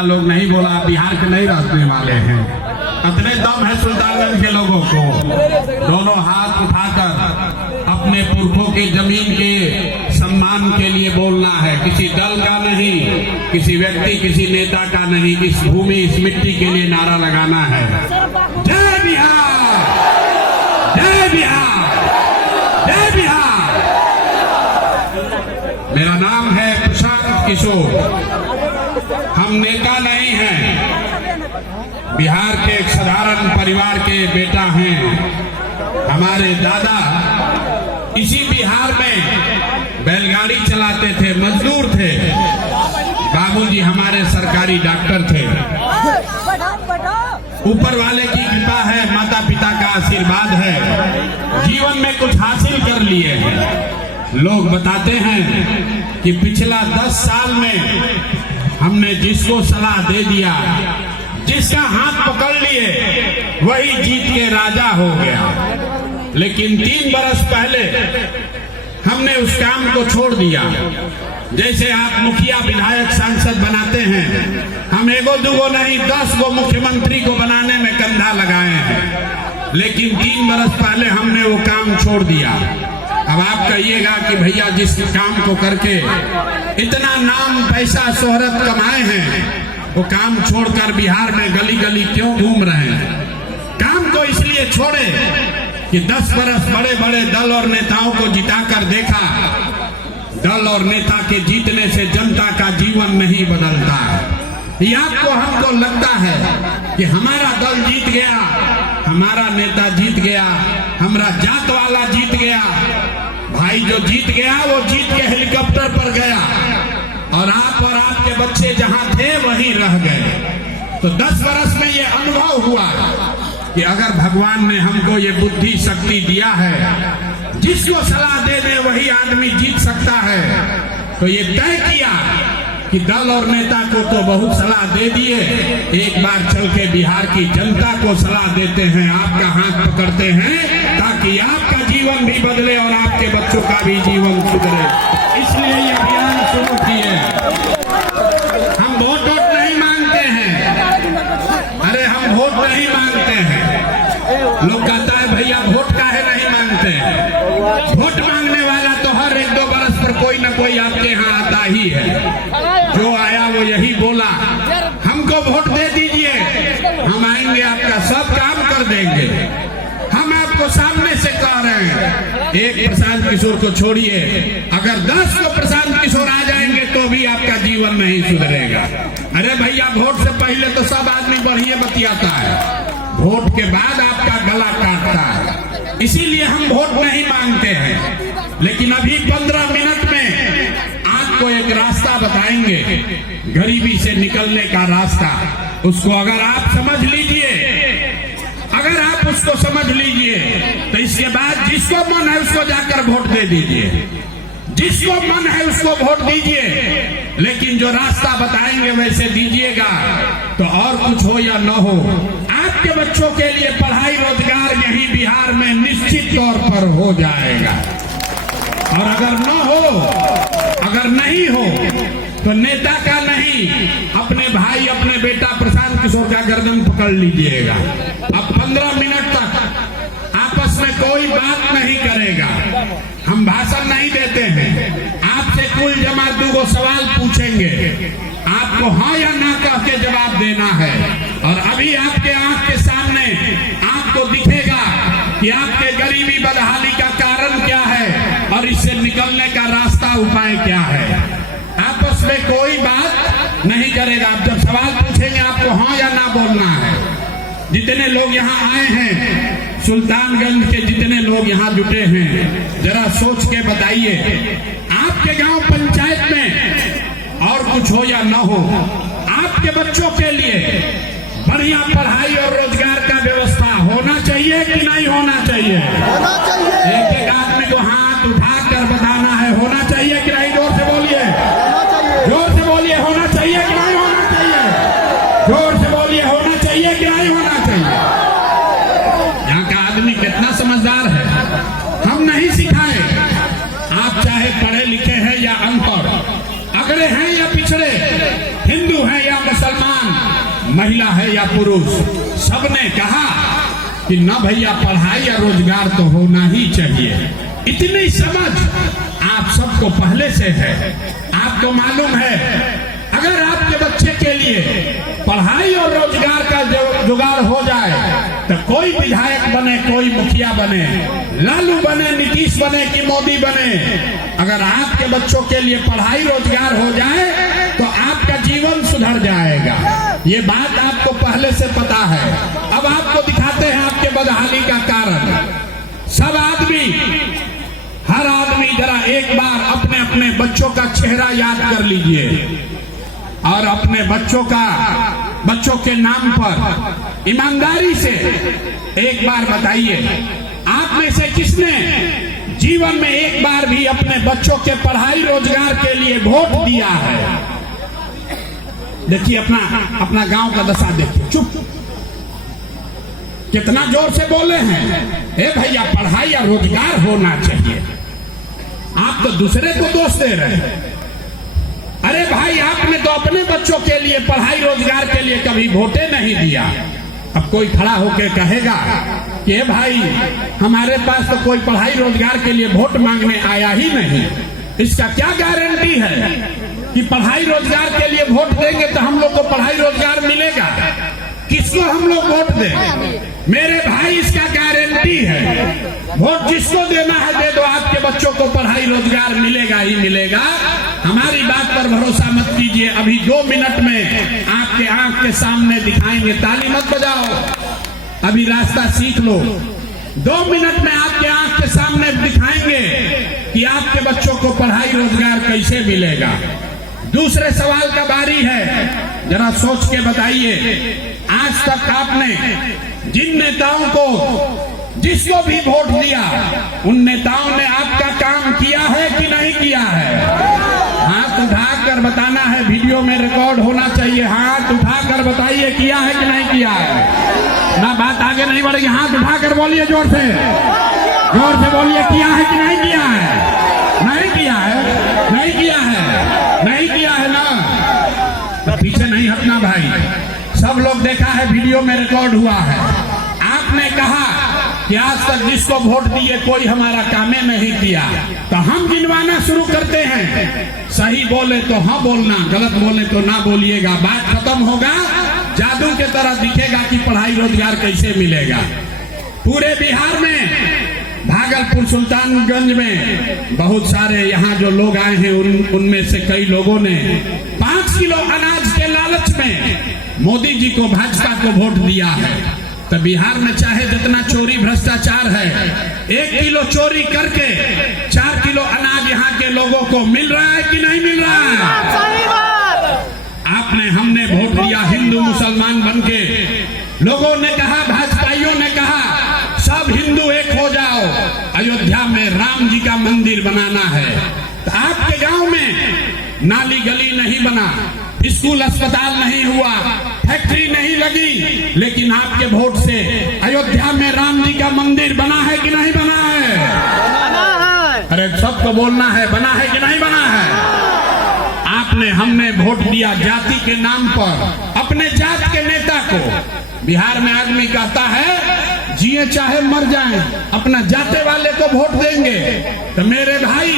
नेता लोग नहीं बोला बिहार के नहीं रहने वाले हैं। इतने दम है सुल्तानगंज के लोगों को, दोनों हाथ उठाकर अपने पुरखों के जमीन के सम्मान के लिए बोलना है। किसी दल का नहीं, किसी व्यक्ति किसी नेता का नहीं, इस भूमि इस मिट्टी के लिए नारा लगाना है। जय बिहार, जय बिहार, जय बिहार। मेरा नाम है प्रशांत किशोर। हम नेता नहीं हैं, बिहार के एक साधारण परिवार के बेटा हैं। हमारे दादा इसी बिहार में बैलगाड़ी चलाते थे, मजदूर थे। बाबूजी हमारे सरकारी डॉक्टर थे। ऊपर वाले की कृपा है, माता पिता का आशीर्वाद है, जीवन में कुछ हासिल कर लिए हैं। लोग बताते हैं कि पिछला 10 साल में हमने जिसको सलाह दे दिया, जिसका हाथ पकड़ लिए, वही जीत के राजा हो गया। लेकिन 3 बरस पहले हमने उस काम को छोड़ दिया। जैसे आप मुखिया विधायक सांसद बनाते हैं, हम एगो दूगो नहीं 10 गो मुख्यमंत्री को बनाने में कंधा लगाए हैं। लेकिन 3 बरस पहले हमने वो काम छोड़ दिया। अब आप कहिएगा कि भैया जिस काम को करके इतना नाम पैसा शोहरत कमाए हैं, वो काम छोड़कर बिहार में गली गली क्यों घूम रहे हैं? काम को इसलिए छोड़े कि 10 बरस बड़े बड़े दल और नेताओं को जिताकर देखा। दल और नेता के जीतने से जनता का जीवन नहीं बदलता है। ये आपको हमको लगता है कि हमारा दल जीत गया, हमारा नेता जीत गया, हमारा जात वाला जीत गया। भाई जो जीत गया वो जीत के हेलीकॉप्टर पर गया और आपके बच्चे जहां थे वहीं रह गए। तो 10 बरस में ये अनुभव हुआ कि अगर भगवान ने हमको ये बुद्धि शक्ति दिया है, जिसको सलाह दे दे वही आदमी जीत सकता है, तो ये तय किया कि दल और नेता को तो बहुत सलाह दे दिए, एक बार चल के बिहार की जनता को सलाह देते हैं, आपका हाथ पकड़ते हैं, ताकि आपका जीवन भी बदले और आपके बच्चों का भी जीवन सुधरे। इसलिए ये अभियान शुरू किए। हम वोट नहीं मांगते हैं। अरे हम वोट नहीं मांगते हैं। लोग कहता है भैया वोट काहे नहीं मांगते हैं? वोट मांगने वाला तो हर 1-2 बरस पर कोई न कोई आपके यहाँ आता ही है। जो आया वो यही बोला, हमको वोट दे दीजिए, हम आएंगे आपका सब काम कर देंगे। हम आपको सामने से कह रहे हैं, एक प्रशांत किशोर को छोड़िए, अगर 10 को प्रशांत किशोर आ जाएंगे तो भी आपका जीवन नहीं सुधरेगा। अरे भैया वोट से पहले तो सब आदमी बढ़िया बतियाता है, वोट के बाद आपका गला काटता है। इसीलिए हम वोट नहीं मांगते हैं। लेकिन अभी 15 मिनट में आपको एक रास्ता बताएंगे, गरीबी से निकलने का रास्ता। उसको अगर आप समझ लीजिए, अगर आप उसको समझ लीजिए, तो इसके बाद जिसको मन है उसको जाकर वोट दे दीजिए, जिसको मन है उसको वोट दीजिए। लेकिन जो रास्ता बताएंगे वैसे दीजिएगा, तो और कुछ हो या न हो, आपके बच्चों के लिए पढ़ाई रोजगार यही बिहार में निश्चित तौर पर हो जाएगा। और अगर न हो, अगर नहीं हो, तो नेता का नहीं, अपने भाई अपने बेटा प्रशांत किशोर का गर्दन पकड़ लीजिएगा। अब 15 मिनट तक आपस में कोई बात नहीं करेगा, हम भाषण नहीं देते हैं। आपसे कुल जमा 2 सवाल पूछेंगे, आपको हाँ या ना कह के जवाब देना है। और अभी आपके आंख के सामने आपको दिखेगा कि आपके गरीबी बदहाली का कारण क्या है और इससे निकलने का रास्ता उपाय क्या है। आपस में कोई बात नहीं करेगा। आप जब सवाल पूछेंगे आपको हाँ या ना बोलना है। जितने लोग यहाँ आए हैं, सुल्तानगंज के जितने लोग यहाँ जुटे हैं, जरा सोच के बताइए, आपके गांव पंचायत में और कुछ हो या न हो, आपके बच्चों के लिए बढ़िया पढ़ाई और रोजगार का व्यवस्था होना चाहिए कि नहीं होना चाहिए? होना चाहिए। एक आदमी को हाथ उठाकर बताना है, होना चाहिए कि नहीं? जोर से बोलिए, जोर से बोलिए, होना चाहिए कि नहीं होना चाहिए? जोर से बोलिए, होना चाहिए कि नहीं होना चाहिए? यहाँ का आदमी कितना समझदार है, हम नहीं सिखाए। आप चाहे पढ़े लिखे हैं या अनपढ़, अगड़े हैं या पिछड़े, हिंदू हैं या मुसलमान, महिला है या पुरुष, सबने कहा कि न भैया पढ़ाई या रोजगार तो होना ही चाहिए। इतनी समझ आप सबको पहले से है। आपको मालूम है अगर आपके बच्चे के लिए पढ़ाई और रोजगार का जुगाड़ हो जाए तो कोई विधायक बने, कोई मुखिया बने, लालू बने, नीतीश बने कि मोदी बने, अगर आपके बच्चों के लिए पढ़ाई रोजगार हो जाए तो आपका जीवन सुधर जाएगा। ये बात आपको पहले से पता है। अब आपको दिखाते हैं आपके बदहाली का कारण। सब आदमी, हर आदमी जरा एक बार अपने अपने बच्चों का चेहरा याद कर लीजिए और अपने बच्चों के नाम पर ईमानदारी से एक बार बताइए, आप में से किसने जीवन में एक बार भी अपने बच्चों के पढ़ाई रोजगार के लिए वोट दिया है? देखिए अपना गांव का दशा देखिए। चुप, कितना जोर से बोले हैं, ए भैया पढ़ाई या रोजगार होना चाहिए। आप तो दूसरे को दोष दे रहे हैं। अरे भाई आपने तो अपने बच्चों के लिए पढ़ाई रोजगार के लिए कभी वोटे नहीं दिया। अब कोई खड़ा होकर कहेगा कि भाई हमारे पास तो कोई पढ़ाई रोजगार के लिए वोट मांगने आया ही नहीं। इसका क्या गारंटी है कि पढ़ाई रोजगार के लिए वोट देंगे तो हम लोग को पढ़ाई रोजगार मिलेगा? किसको हम लोग वोट दें? मेरे भाई इसका गारंटी है, वोट जिसको देना है दे दो, आपके बच्चों को पढ़ाई रोजगार मिलेगा ही मिलेगा। हमारी बात पर भरोसा मत कीजिए। अभी 2 मिनट में आपके आंख के सामने दिखाएंगे। ताली मत बजाओ, अभी रास्ता सीख लो। 2 मिनट में आपके आंख के सामने दिखाएंगे कि आपके बच्चों को पढ़ाई रोजगार कैसे मिलेगा। दूसरे सवाल का बारी है, जरा सोच के बताइए, आज तक आपने जिन नेताओं को, जिसको भी वोट दिया, उन नेताओं ने आपका काम किया है कि नहीं किया है? हाथ उठाकर बताना है, वीडियो में रिकॉर्ड होना चाहिए। हाथ उठाकर बताइए किया है कि नहीं किया है। ना बात आगे नहीं बढ़ेगी, हाथ उठाकर बोलिए, जोर से बोलिए, किया है कि नहीं किया है? नहीं किया है, नहीं किया है, नहीं किया है ना? तो पीछे नहीं हटना भाई, सब लोग देखा है, वीडियो में रिकॉर्ड हुआ है। आपने कहा कि आज तक जिसको वोट दिए कोई हमारा कामे नहीं किया, तो हम गिनवाना शुरू करते हैं। सही बोले तो हाँ बोलना, गलत बोले तो ना बोलिएगा। बात खत्म होगा, जादू के तरह दिखेगा कि पढ़ाई रोजगार कैसे मिलेगा। पूरे बिहार में, भागलपुर, सुल्तानगंज में बहुत सारे यहाँ जो लोग आए हैं उनमें से कई लोगों ने 5 किलो अनाज के लालच में मोदी जी को, भाजपा को वोट दिया है। तो बिहार में चाहे जितना चोरी भ्रष्टाचार है, 1 किलो चोरी करके 4 किलो अनाज यहाँ के लोगों को मिल रहा है कि नहीं मिल रहा है? आपने, हमने वोट दिया हिंदू मुसलमान बनके। लोगों ने कहा, भाजपाइयों ने कहा सब हिंदू एक हो जाओ, अयोध्या में राम जी का मंदिर बनाना है। तो आपके गांव में नाली गली नहीं बना, स्कूल अस्पताल नहीं हुआ, फैक्ट्री नहीं लगी, लेकिन आपके वोट से अयोध्या में राम जी का मंदिर बना है कि नहीं बना है? अरे सबको बोलना है, बना है कि नहीं बना है? आपने, हमने वोट दिया जाति के नाम पर अपने जात के नेता को। बिहार में आदमी कहता है जिए चाहे मर जाए, अपना जाते वाले को वोट देंगे। तो मेरे भाई,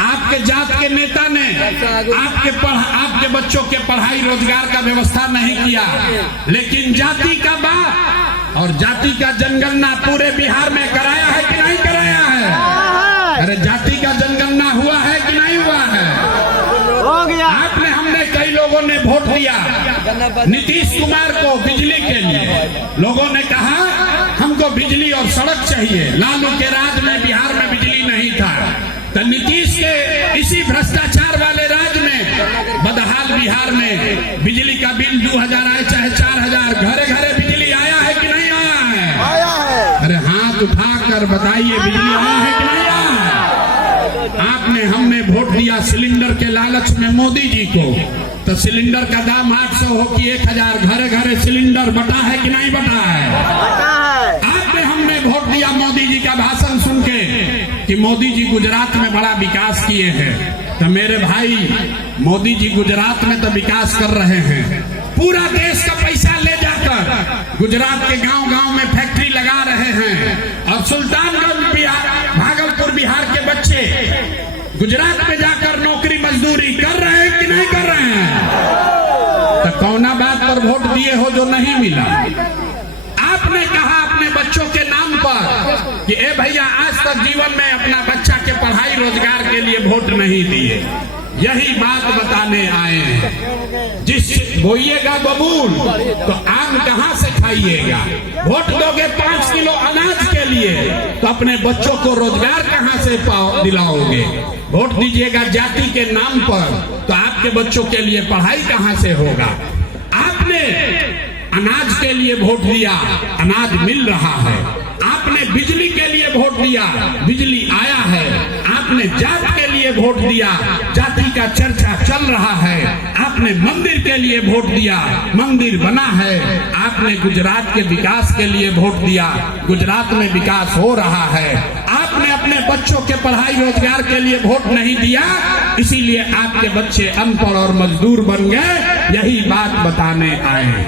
आपके जात के नेता ने आपके बच्चों के पढ़ाई रोजगार का व्यवस्था नहीं किया, लेकिन जाति का बात और जाति का जनगणना पूरे बिहार में कराया है कि नहीं कराया है? अरे जाति का जनगणना हुआ है कि नहीं हुआ है? हो गया। आपने, हमने, कई लोगों ने वोट दिया नीतीश कुमार को बिजली के लिए। लोगों ने कहा हमको बिजली और सड़क चाहिए। लालू के राज में बिहार में बिजली नहीं था, तो नीतीश के इसी भ्रष्टाचार वाले राज में, बदहाल बिहार में बिजली का बिल 2000 आए चाहे 4000, घरे घरे बिजली आया है कि नहीं आया है? आया है। अरे हाथ उठाकर बताइए, बिजली आया है कि नहीं आया है? आपने, हमने वोट दिया सिलेंडर के लालच में मोदी जी को। तो सिलेंडर का दाम 800 हो कि 1000, घरे घरे सिलेंडर बटा है कि नहीं बटा है? आपने, हमने वोट दिया मोदी जी का भाषण सुन के कि मोदी जी गुजरात में बड़ा विकास किए हैं। तो मेरे भाई, मोदी जी गुजरात में तो विकास कर रहे हैं, पूरा देश का पैसा गुजरात के गांव-गांव में फैक्ट्री लगा रहे हैं और सुल्तानगंज बिहार, भागलपुर बिहार के बच्चे गुजरात में जाकर नौकरी मजदूरी कर रहे हैं कि नहीं कर रहे हैं? तो कौना बात पर वोट दिए हो जो नहीं मिला? आपने कहा अपने बच्चों के नाम पर कि ए भैया आज तक जीवन में अपना बच्चा के पढ़ाई रोजगार के लिए वोट नहीं दिए। यही बात बताने आए हैं। जिस बोइएगा बबूल तो आम कहां से खाइएगा? वोट दोगे 5 किलो अनाज के लिए तो अपने बच्चों को रोजगार कहां से दिलाओगे? वोट दीजिएगा जाति के नाम पर तो आपके बच्चों के लिए पढ़ाई कहां से होगा? आपने अनाज के लिए वोट दिया, अनाज मिल रहा है। आपने बिजली के लिए वोट दिया, बिजली आया है। आपने जात के लिए वोट दिया, जाति का चर्चा चल रहा है। आपने मंदिर के लिए वोट दिया, मंदिर बना है। आपने गुजरात के विकास के लिए वोट दिया, गुजरात में विकास हो रहा है। आपने अपने बच्चों के पढ़ाई रोजगार के लिए वोट नहीं दिया, इसीलिए आपके बच्चे अनपढ़ और मजदूर बन गए। यही बात बताने आए।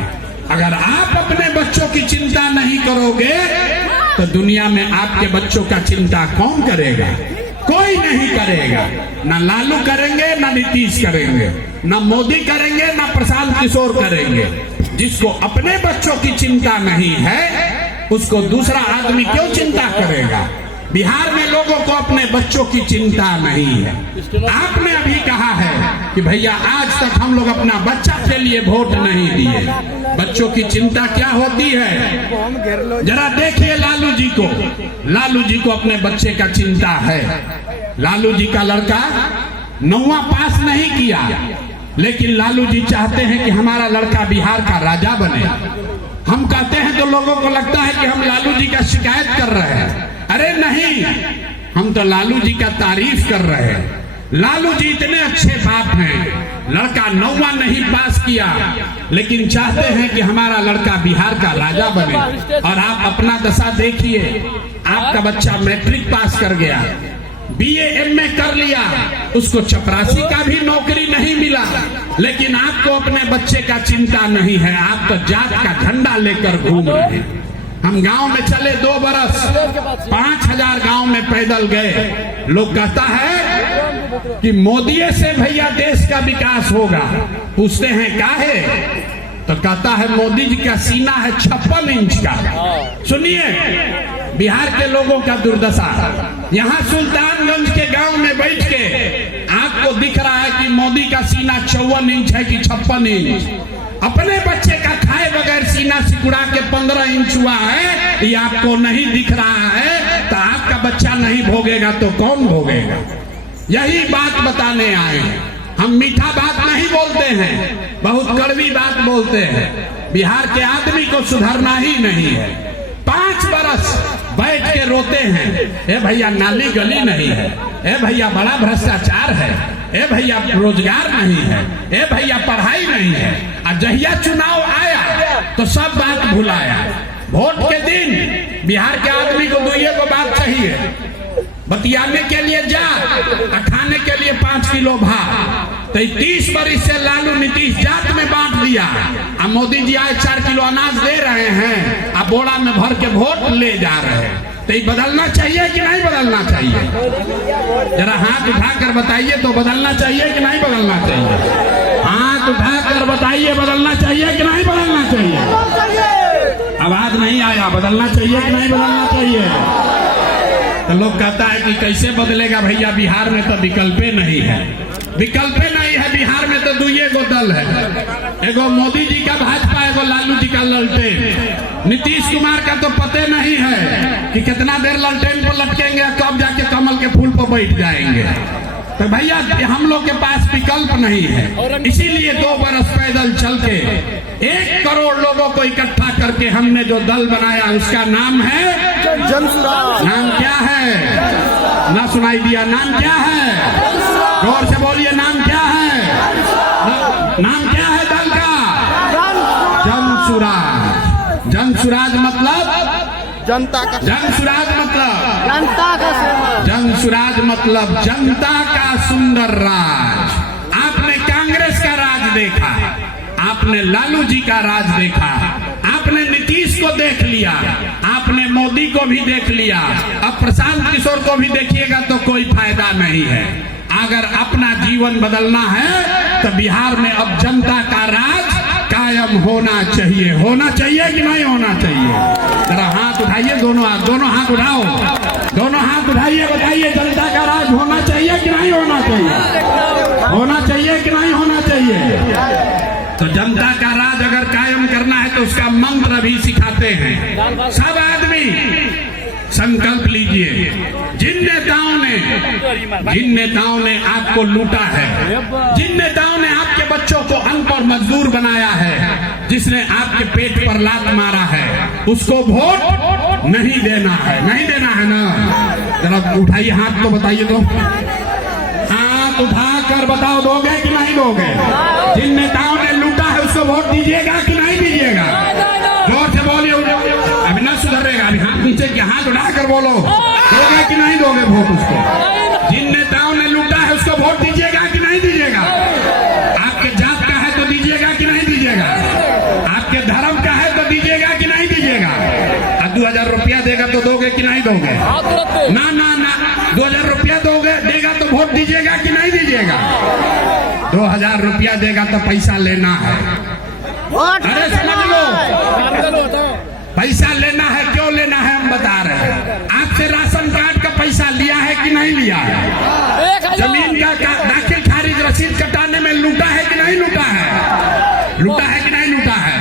अगर आप अपने बच्चों की चिंता नहीं करोगे तो दुनिया में आपके बच्चों का चिंता कौन करेगा? कोई नहीं करेगा। ना लालू करेंगे, ना नीतीश करेंगे, ना मोदी करेंगे, ना प्रशांत किशोर करेंगे। जिसको अपने बच्चों की चिंता नहीं है उसको दूसरा आदमी क्यों चिंता करेगा? बिहार में लोगों को अपने बच्चों की चिंता नहीं है। आपने अभी कहा है कि भैया आज तक हम लोग अपना बच्चा के लिए वोट नहीं दिए। बच्चों की चिंता क्या होती है? जरा देखिए लालू जी को। लालू जी को अपने बच्चे का चिंता है। लालू जी का लड़का 9वां पास नहीं किया, लेकिन लालू जी चाहते हैं कि हमारा लड़का बिहार का राजा बने। हम कहते हैं तो लोगों को लगता है कि हम लालू जी का शिकायत कर रहे हैं। अरे नहीं, हम तो लालू जी का तारीफ कर रहे हैं। लालू जी इतने अच्छे बाप हैं। लड़का 9वां नहीं पास किया, लेकिन चाहते हैं कि हमारा लड़का बिहार का राजा बने। और आप अपना दशा देखिए, आपका बच्चा मैट्रिक पास कर गया, BA MA कर लिया, उसको चपरासी का भी नौकरी नहीं मिला, लेकिन आपको अपने बच्चे का चिंता नहीं है। आप तो जात का झंडा लेकर घूम रहे हैं। हम गांव में चले 2 बरस, 5000 गांव में पैदल गए। लोग कहता है कि मोदी से भैया देश का विकास होगा। पूछते हैं काहे? तो कहता है मोदी जी का सीना है 56 इंच का। सुनिए बिहार के लोगों का दुर्दशा। यहाँ सुल्तानगंज के गांव में बैठ के आपको दिख रहा है कि मोदी का सीना 54 इंच है कि 56 इंच। अपने बच्चे का खाए बगैर सीना सिकुड़ा के 15 इंच हुआ है, ये आपको नहीं दिख रहा है। तो आपका बच्चा नहीं भोगेगा तो कौन भोगेगा? यही बात बताने आए हैं। हम मीठा बात नहीं बोलते हैं, बहुत कड़वी बात बोलते हैं। बिहार के आदमी को सुधरना ही नहीं है। 5 बरस बैठ के रोते हैं, ए भैया नाली गली नहीं है, ए भैया बड़ा भ्रष्टाचार है, ए भैया रोजगार नहीं है, ए भैया पढ़ाई नहीं है। और जहिया चुनाव आया तो सब बात भुलाया। वोट के दिन बिहार के आदमी को 2 बात चाहिए, बतियाने के लिए जा, खाने के लिए 5 किलो भात। तो 30 बरस से लालू नीतीश जात में बांट दिया, अब मोदी जी आज 4 किलो अनाज दे रहे हैं, अब बोरा में भर के वोट ले जा रहे हैं। तो ये बदलना चाहिए कि नहीं बदलना चाहिए? जरा हाथ उठाकर बताइए तो बदलना चाहिए कि नहीं बदलना चाहिए? हाथ उठाकर बताइए बदलना चाहिए कि नहीं बदलना चाहिए? आवाज नहीं आया। बदलना चाहिए कि नहीं बदलना चाहिए? तो लोग कहता है कि कैसे बदलेगा भैया, बिहार में तो विकल्पे नहीं है। विकल्पे नहीं है बिहार में तो 2 दल है, एगो मोदी जी का भाजपा, एगो लालू जी का ललटेन। नीतीश कुमार का तो पते नहीं है कि कितना देर ललटेन पर लटकेंगे, कब जाके कमल के फूल पर बैठ जाएंगे। तो भैया हम लोग के पास विकल्प नहीं है, इसीलिए 2 बरस पैदल चल के 1 करोड़ लोगों को इकट्ठा करके हमने जो दल बनाया उसका नाम है जनसुराज। नाम क्या है? ना सुनाई दिया? नाम क्या है? गौर से बोलिए, नाम क्या है? नाम क्या है दल का? जनसुराज। जनसुराज मतलब जनता का, जनसुराज मतलब जनता का सेवा, जनसुराज मतलब जनता का सुंदर राज। आपने कांग्रेस का राज देखा, आपने लालू जी का राज देखा, आपने नीतीश को देख लिया, आपने मोदी को भी देख लिया, अब प्रशांत किशोर को भी देखिएगा तो कोई फायदा नहीं है। अगर अपना जीवन बदलना है तो बिहार में अब जनता का राज कायम होना चाहिए। होना चाहिए कि नहीं होना चाहिए? जरा हाथ उठाइए, दोनों हाथ उठाओ, दोनों हाथ उठाइए, बताइए जनता का राज होना चाहिए कि नहीं होना चाहिए? होना चाहिए कि नहीं होना चाहिए? तो जनता का राज अगर कायम करना है तो उसका मंत्र भी सिखाते हैं। सब आदमी संकल्प लीजिए। जिन नेताओं ने आपको लूटा है, जिन नेताओं ने आपके बच्चों को अनपढ़ मजदूर बनाया है, जिसने आपके पेट पर लात मारा है, उसको वोट नहीं देना है। नहीं देना है ना? जरा उठाइए हाथ तो बताइए तो, हाथ उठाकर बताओ, दोगे कि नहीं दोगे? जिन नेताओं ने लूटा है उसको वोट दीजिएगा कि नहीं दीजिएगा? जोर से बोलिए, अभी न सुधरेगा। अभी हाथ नीचे के हाथ उठाकर बोलो, दोगे कि नहीं दोगे वोट उसको? जिन नेताओं ने लूटा है उसको वोट दीजिएगा कि नहीं दीजिएगा? आपके जात का है तो दीजिएगा कि नहीं दीजिएगा? आपके धर्म का है तो दीजिएगा कि नहीं दीजिएगा? 2000 रुपया देगा तो दोगे कि नहीं दोगे? ना ना ना, 2000 रुपया दोगे देगा तो वोट दीजिएगा कि नहीं दीजिएगा? 2000 रुपया देगा तो पैसा लेना है। अरे समझ लो, पैसा लेना है। क्यों लेना है हम बता रहे हैं। आपसे राशन कार्ड का पैसा लिया है कि नहीं लिया है? जमीन का दाखिल खारिज रसीद कटाने में लूटा है कि नहीं लूटा है? लूटा है कि नहीं लूटा है?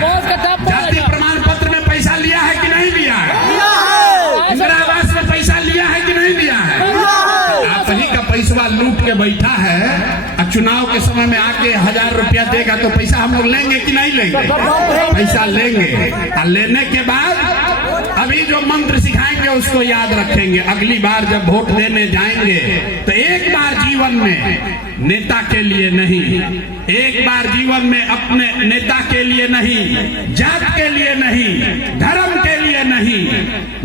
जाति प्रमाण पत्र में पैसा लिया है कि नहीं लिया है? इंदिरा आवास में पैसा लिया है कि नहीं लिया है? आप ही का पैसा लूट के बैठा है। चुनाव के समय में आके 1000 रुपया देगा तो पैसा हम लोग लेंगे कि नहीं लेंगे? पैसा लेंगे। और लेने के बाद अभी जो मंत्र सिखाएंगे उसको याद रखेंगे। अगली बार जब वोट देने जाएंगे तो एक बार जीवन में नेता के लिए नहीं, एक बार जीवन में अपने नेता के लिए नहीं, जात के लिए नहीं, धर्म के लिए नहीं,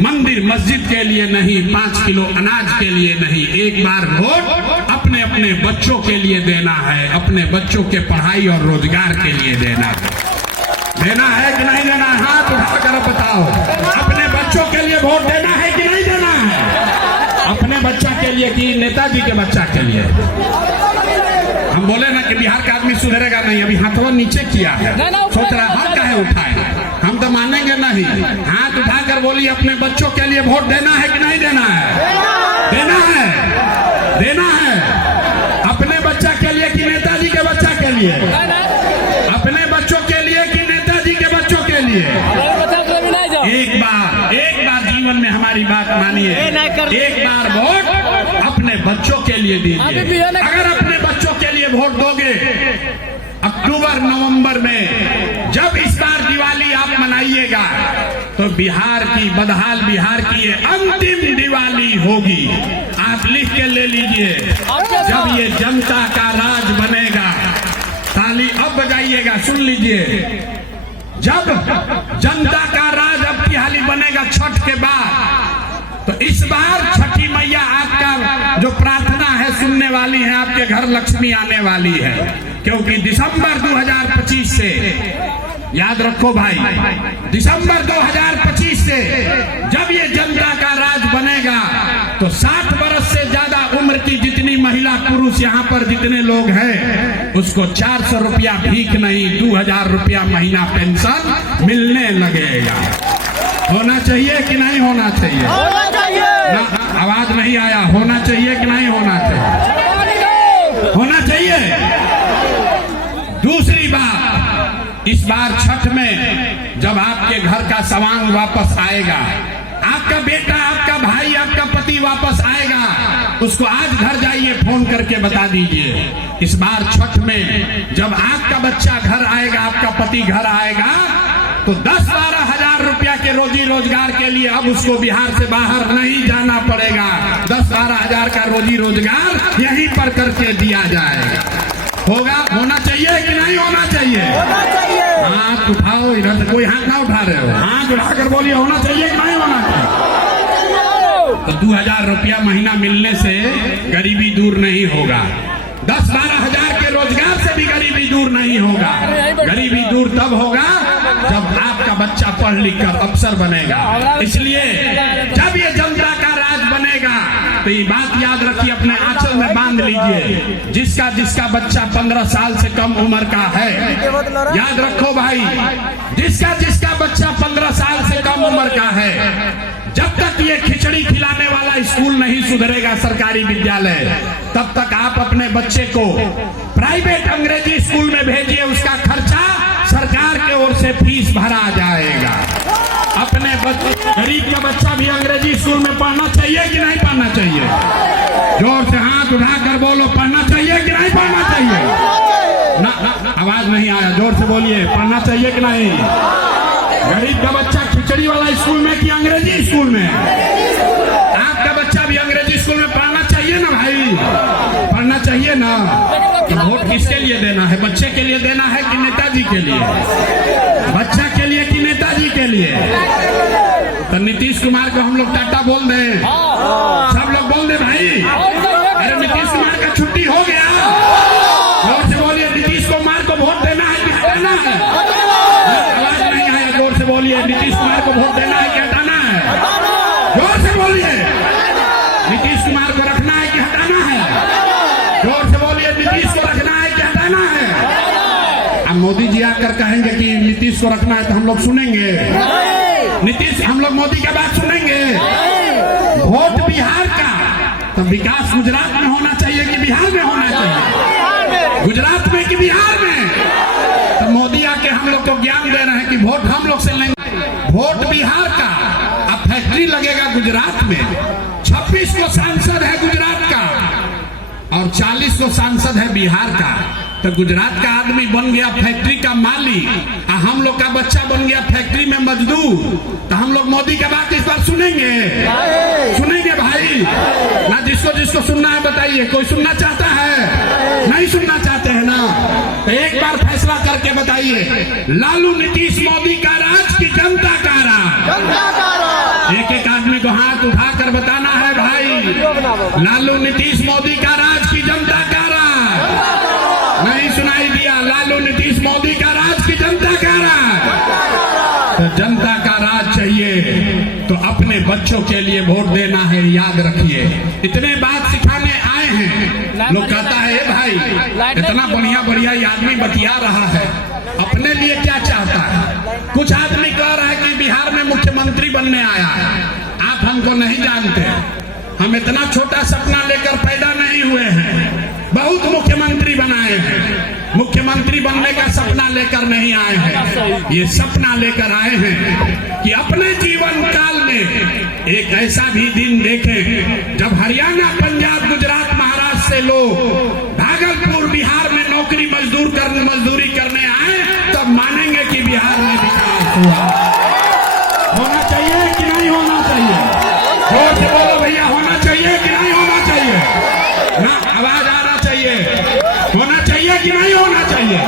मंदिर मस्जिद के लिए नहीं, 5 किलो अनाज के लिए नहीं, एक बार वोट अपने अपने बच्चों के लिए देना है, अपने बच्चों के पढ़ाई और रोजगार के लिए देना है। देना है कि नहीं देना? हाथ उठाकर बताओ। अपने बच्चों के लिए वोट देना है कि नहीं देना है? अपने बच्चा के लिए कि नेताजी के बच्चा के लिए? हम बोले ना कि बिहार का आदमी सुधरेगा नहीं। अभी हाथों नीचे किया है, सोच रहा हाथ काहे उठाए? हम तो मानेंगे नहीं। हाथ उठाकर बोलिए, अपने बच्चों के लिए वोट देना है कि नहीं देना है? देना है, देना है। अपने बच्चा के लिए कि नेताजी के बच्चा के लिए? अपने बच्चों के लिए कि नेताजी के बच्चों के लिए? एक बार जीवन में हमारी बात मानिए, एक बार वोट अपने बच्चों के लिए दीजिए। अगर अपने बच्चों के लिए वोट दोगे, अक्टूबर नवंबर में जब इस बार दिवाली आप मनाइएगा तो बिहार की, बदहाल बिहार की ये अंतिम दिवाली होगी। आप लिख के ले लीजिए। जब ये जनता का राज बनेगा, ताली अब बजाइएगा, सुन लीजिए। जब जनता का राज अब की हाली बनेगा छठ के बाद, तो इस बार छठी मैया आपका जो प्रार्थना है सुनने वाली है, आपके घर लक्ष्मी आने वाली है। क्योंकि दिसंबर 2025 से, याद रखो भाई, दिसंबर 2025 से जब ये जनता का राज बनेगा तो 60 वर्ष से ज्यादा उम्र की जितनी महिला पुरुष यहाँ पर जितने लोग हैं, उसको 400 रुपया भीख नहीं, 2000 रुपया महीना पेंशन मिलने लगेगा। होना चाहिए कि नहीं होना चाहिए? होना चाहिए। ना, आवाज नहीं आया। होना चाहिए कि नहीं होना चाहिए? होना चाहिए। दूसरी बात, इस बार छठ में जब आपके घर का सामान वापस आएगा, आपका बेटा, आपका भाई, आपका पति वापस आएगा, उसको आज घर जाइए फोन करके बता दीजिए। इस बार छठ में जब आपका बच्चा घर आएगा, आपका पति घर आएगा, तो 10-12 हजार रुपया के रोजी रोजगार के लिए अब उसको बिहार से बाहर नहीं जाना पड़ेगा। 10-12 हजार का रोजी रोजगार यहीं पर करके दिया जाएगा। होगा? होना चाहिए कि नहीं होना चाहिए? होना चाहिए। हाथ उठाओ। इधर से कोई हाथ ना उठा रहे हो, हाथ उठाकर बोलिए होना चाहिए कि नहीं होना चाहिए? तो 2000 रुपया महीना मिलने से गरीबी दूर नहीं होगा। 10-12 हजार के रोजगार से भी गरीबी दूर नहीं होगा। गरीबी दूर तब होगा जब आपका बच्चा पढ़ लिख कर अफसर बनेगा। इसलिए जब ये जनता का राज बनेगा तो ये बात याद रखिए, अपने आंचल में बांध लीजिए, जिसका जिसका बच्चा 15 साल से कम उम्र का है, याद रखो भाई, जिसका जिसका बच्चा 15 साल से कम उम्र का है, जब तक ये खिचड़ी खिलाने वाला स्कूल नहीं सुधरेगा सरकारी विद्यालय, तब तक आप अपने बच्चे को प्राइवेट अंग्रेजी स्कूल में भेजिए, उसका खर्चा सरकार की ओर से फीस भरा जाएगा। अपने गरीब का बच्चा भी अंग्रेजी स्कूल में पढ़ना चाहिए कि नहीं पढ़ना चाहिए? जोर से हाथ उठाकर बोलो, पढ़ना चाहिए कि नहीं पढ़ना चाहिए? ना, आवाज नहीं आया, जोर से बोलिए, पढ़ना चाहिए कि नहीं? गरीब का बच्चा खिचड़ी वाला स्कूल में कि अंग्रेजी स्कूल में? आपका बच्चा भी अंग्रेजी स्कूल में पढ़ना चाहिए ना भाई, पढ़ना चाहिए ना। तो वोट किसके लिए देना है? बच्चे के लिए देना है कि नेताजी के लिए? बच्चा के लिए कि नेताजी के लिए? तो नीतीश कुमार को हम लोग टाटा बोल दें, सब लोग बोल दे भाई, अरे नीतीश कुमार का छुट्टी हो गया। जोर से बोलिए, नीतीश कुमार को वोट देना है कि हटाना है? आवाज नहीं आया, जोर से बोलिए, नीतीश कुमार को वोट देना है कि हटाना है? जोर से बोलिए, नीतीश कुमार को रखना है कि हटाना है? जोर से बोलिए, नीतीश को रखना है कि हटाना है? अब मोदी जी आकर कहेंगे कि नीतीश को रखना है तो हम लोग सुनेंगे? नीतीश, हम लोग मोदी की बात सुनेंगे? वोट बिहार का, तो विकास गुजरात में होना चाहिए कि बिहार में होना चाहिए? गुजरात में कि बिहार में? तो मोदी आके हम लोग को ज्ञान दे रहे हैं कि वोट हम लोग से लेंगे, वोट बिहार का। अब फैक्ट्री लगेगा गुजरात में, 26 को सांसद है गुजरात का और 40 को सांसद है बिहार का। तो गुजरात का आदमी बन गया फैक्ट्री का मालिक और हम लोग का बच्चा बन गया फैक्ट्री में मजदूर। तो हम लोग मोदी का बात इस बार सुनेंगे? सुनेंगे भाई ना? जिसको सुनना है बताइए, कोई सुनना चाहता है? नहीं सुनना चाहते हैं ना? तो एक बार फैसला करके बताइए, लालू नीतीश मोदी का राज की जनता का राज? एक एक आदमी को हाथ उठाकर बताना है भाई, लालू नीतीश मोदी का राज की जनता का राज? नहीं सुनाई दिया? लालू नीतीश मोदी का राज की जनता का राज? तो जनता का राज चाहिए तो अपने बच्चों के लिए वोट देना है, याद रखिए। इतने बात सिखाने आए हैं, लोग कहता है भाई इतना बढ़िया बढ़िया आदमी बतिया रहा है, अपने लिए क्या चाहता है? कुछ आदमी कह रहा है कि बिहार में मुख्यमंत्री बनने आया है। आप हमको नहीं जानते, हम इतना छोटा सपना लेकर पैदा नहीं हुए हैं, बहुत मुख्यमंत्री बनाए हैं। मुख्यमंत्री बनने का सपना लेकर नहीं आए हैं, ये सपना लेकर आए हैं कि अपने जीवन काल में एक ऐसा भी दिन देखें जब हरियाणा, पंजाब, गुजरात, महाराष्ट्र से लोग भागलपुर, बिहार में मजदूरी करने आए, तब मानेंगे कि बिहार में विकास हुआ। होना चाहिए कि नहीं होना चाहिए? जोर से बोलो भैया, होना चाहिए कि नहीं होना चाहिए? ना, आवाज आना चाहिए, होना चाहिए कि नहीं होना चाहिए?